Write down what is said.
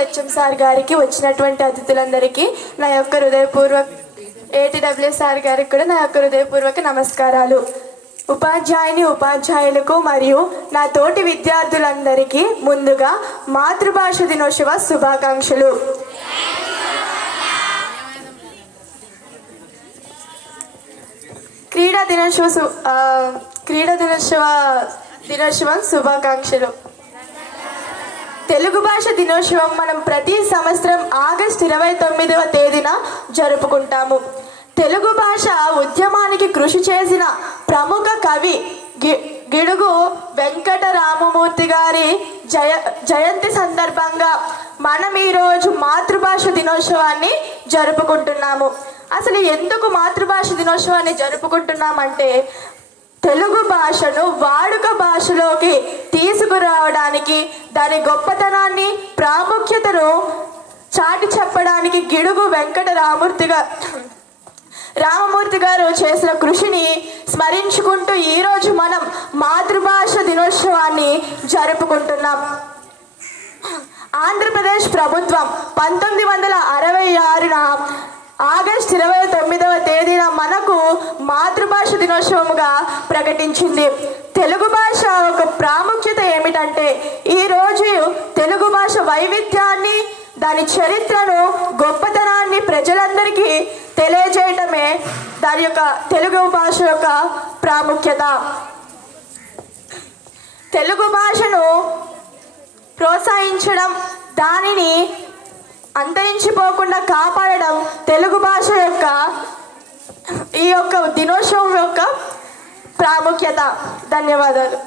లక్ష్యం సార్ గారికి వచ్చినటువంటి అతిథులందరికీ నా యొక్క హృదయపూర్వక ఏటీడబ్ల్యూ సార్ గారికి కూడా నా యొక్క హృదయపూర్వక నమస్కారాలు. ఉపాధ్యాయుని ఉపాధ్యాయులకు మరియు నా తోటి విద్యార్థులందరికీ ముందుగా మాతృభాష దినోత్సవ శుభాకాంక్షలు. క్రీడా దినోత్సవ క్రీడా దినోత్సవ దినోత్సవం శుభాకాంక్షలు. తెలుగు భాష దినోత్సవం మనం ప్రతి సంవత్సరం ఆగస్ట్ ఇరవై తొమ్మిదవ తేదీన జరుపుకుంటాము. తెలుగు భాష ఉద్యమానికి కృషి చేసిన ప్రముఖ కవి గి గిడుగు వెంకట రామమూర్తి గారి జయ జయంతి సందర్భంగా మనం ఈరోజు మాతృభాష దినోత్సవాన్ని జరుపుకుంటున్నాము. అసలు ఎందుకు మాతృభాష దినోత్సవాన్ని జరుపుకుంటున్నామంటే తెలుగు భాషను వాడుక భాషలోకి తీసుకురావడానికి దాని గొప్పతనాన్ని ప్రాముఖ్యతను చాటి చెప్పడానికి గిడుగు వెంకట రామూర్తిగా రామమూర్తి గారు చేసిన కృషిని స్మరించుకుంటూ ఈరోజు మనం మాతృభాష దినోత్సవాన్ని జరుపుకుంటున్నాం. ఆంధ్రప్రదేశ్ ప్రభుత్వం పంతొమ్మిది వందల అరవై ఆరున ఆగస్ట్ ఇరవై తొమ్మిదవ మాతృభాష దినోత్సవముగా ప్రకటించింది. తెలుగు భాష ఒక ప్రాముఖ్యత ఏమిటంటే ఈరోజు తెలుగు భాష వైవిధ్యాన్ని దాని చరిత్రను గొప్పతనాన్ని ప్రజలందరికీ తెలియజేయటమే దాని యొక్క తెలుగు భాష యొక్క ప్రాముఖ్యత. తెలుగు భాషను ప్రోత్సహించడం దానిని అంతరించిపోకుండా కాపాడడం తెలుగు భాష యొక్క ఈ యొక్క దినోత్సవం యొక్క ప్రాముఖ్యత. ధన్యవాదాలు.